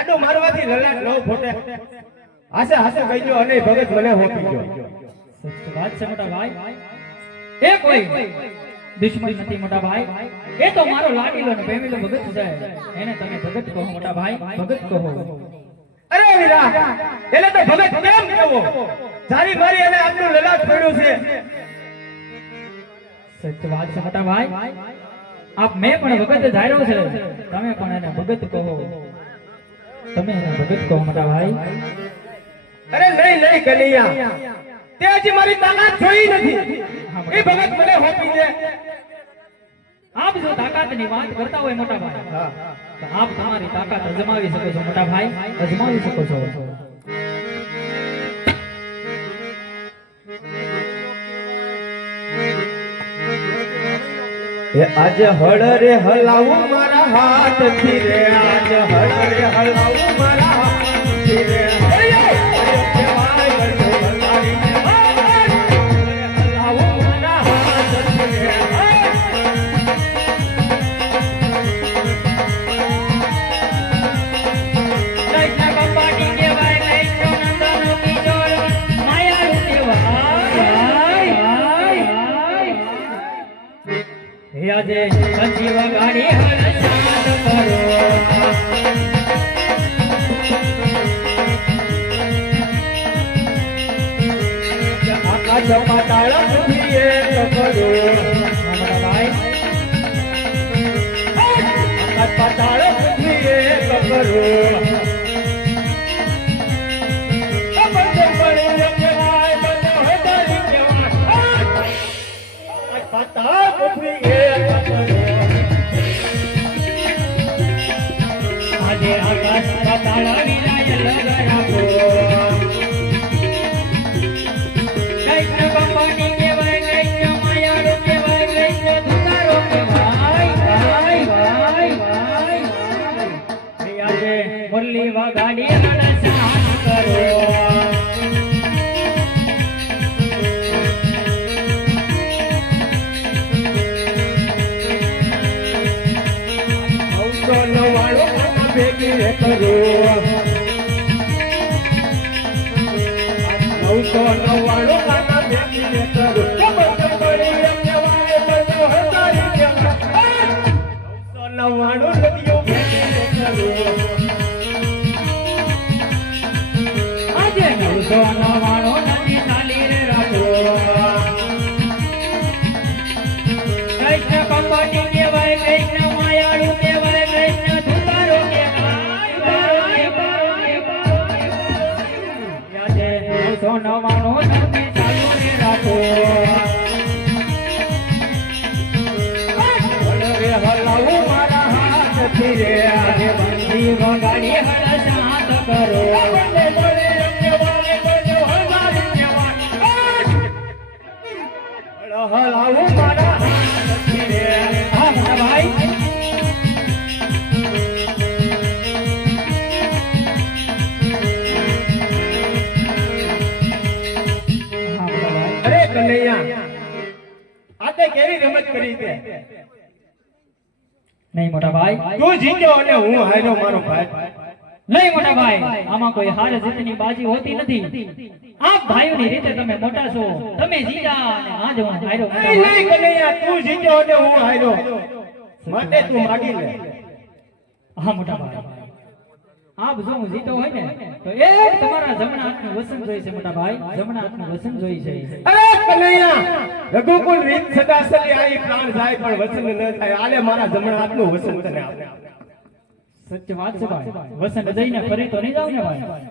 લાડુ મારવાથી લલાટ ન ફોટે. હાસે હાસે કહી દો અને ભગત મને હોપી ગયો. સત્ય વાત છે મોટા ભાઈ. એ કોઈ દુશ્મન નથી મોટા ભાઈ. એ તો મારો લાડીલો ને પ્રેમીલો ભગત છે. એને તમે ભગત કહો મોટા ભાઈ. ભગત કહો. અરે વીરા એટલે તો ભગત કેમ કહો જારી મારી અને આટલું લલાટ પડ્યું છે. સત્ય વાત છે મોટા ભાઈ. આપ મેં પણ ભગત ધાર્યો છે. તમે પણ એને ભગત કહો. તમે એના ભગત કહો મોટા ભાઈ. અરે નહીં નહીં કનૈયા. તે હજી મારી તાકાત જોઈ નથી. એ ભગત મને હોપી દે. આપ જો તાકાતની વાત કરતા હોય મોટા ભાઈ તો આપ તમારી તાકાત અજમાવી શકો છો મોટા ભાઈ. અજમાવી શકો છો. એ આજે હળ રે હલાવું મારા હાથથી રે. આજે હળ રે હલાવું મારા પાતાળ નવ્વાણું ભેગી કરો નવસો નવ્વાણું નવસો નવ્વાણું નદીઓ આજે નવસો નવાણું કનૈયા. આ તે કેવી રમત કરી તે? નહીં મોટા ભાઈ. તું જીત્યો અને હું હાર્યો મારો ભાઈ. નહીં મોટા ભાઈ. આમાં કોઈ હાર જીતની બાજી હોતી નથી. આપ ભાઈઓની રીતે તમે મોટા છો. તમે જીતા અને આજ હું હાર્યો નહીં કનૈયા તું જીત્યો અને હું હાર્યો. માટે તું માગી લે. હા મોટા ભાઈ. આપ જો જીતો હોય ને તો એ તમારા જમણા હાથનું વસન જોઈ છે મોટા ભાઈ. જમણા હાથનું વસન જોઈ છે. અરે કનૈયા રઘુકુલ રીત સદા સલી આઈ પ્રાણ જાય પણ વસન ન થાય. આલે મારા જમણા હાથનું વસન તને આપ. સત્ય વાત છે ભાઈ. વસન જઈને ફરી તો નહીં જાવ ને ભાઈ.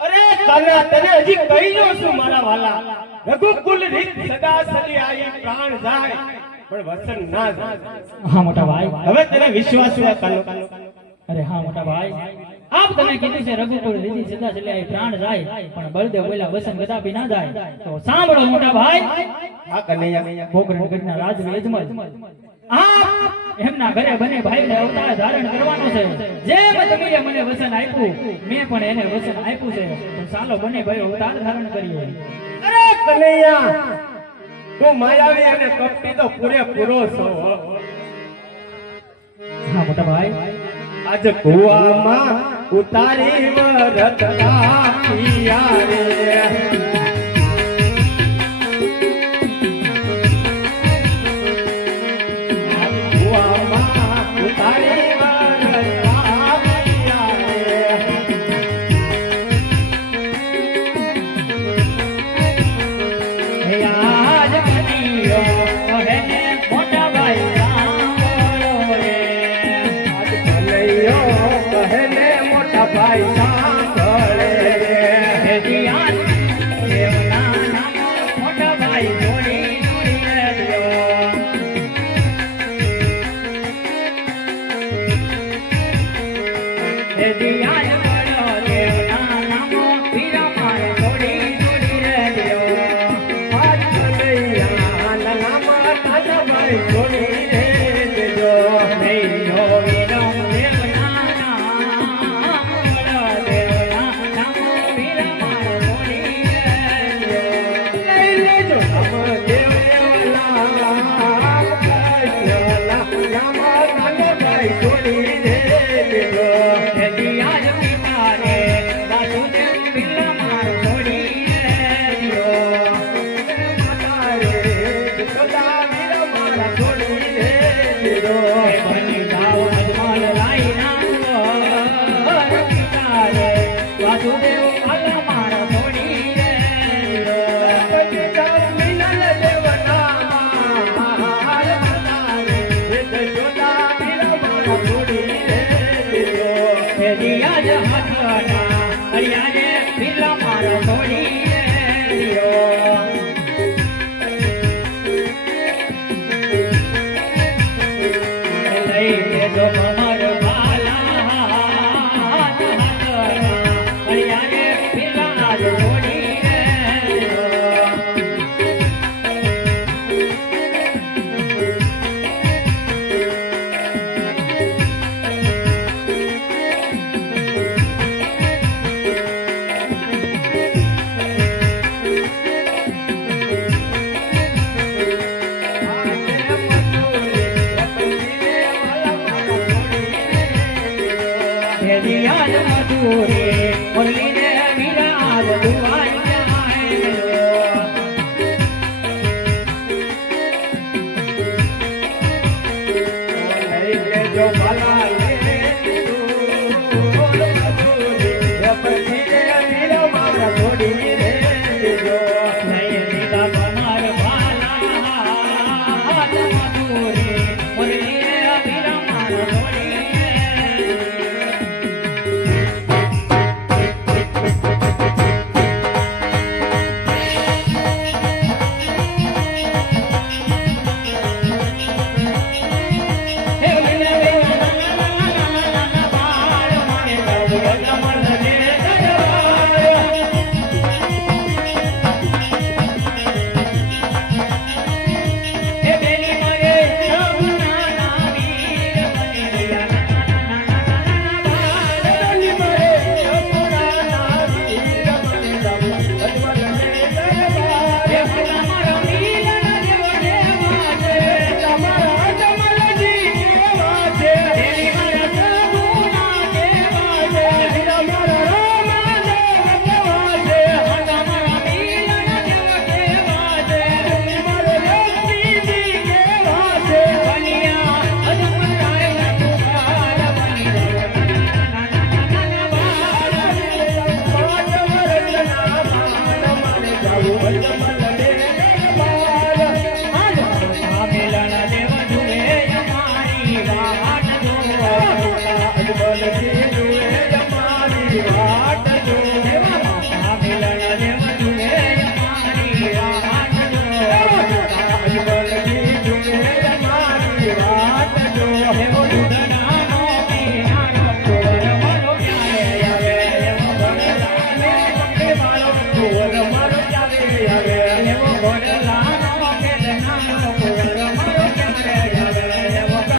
અરે કાના તને હજી કહી દઉં છું મારા વાલા. રઘુકુલ રીત સદા સલી આઈ પ્રાણ જાય પણ વસન ના જાય. હા મોટા ભાઈ. હવે તને વિશ્વાસ છે કાનો. અરે હા મોટા ભાઈ. આપ તમે કીધું છે રઘુકુળ લીધી સીધા છેલ્લે અહીં પ્રાણ જાય પણ બળદેવ બોલ્યા વસન કદાપી ના જાય. તો સાંભળો મોટા ભાઈ. હા કનૈયા. પોકરણગઢના રાજ યજમાન આપ એમના ઘરે બને ભાઈને અવતાર ધારણ કરવાનો છે. જેમ તમે મને વસન આપ્યું મેં પણ એને વસન આપ્યું છે. તો ચાલો બને ભાઈ અવતાર ધારણ કરીએ. અરે કનૈયા તું માયાવી અને કપટી તો પૂરેપૂરો છો. હા મોટા ભાઈ. આજ કુવામાં ઉતારી વરત રે. મોટા ભાઈ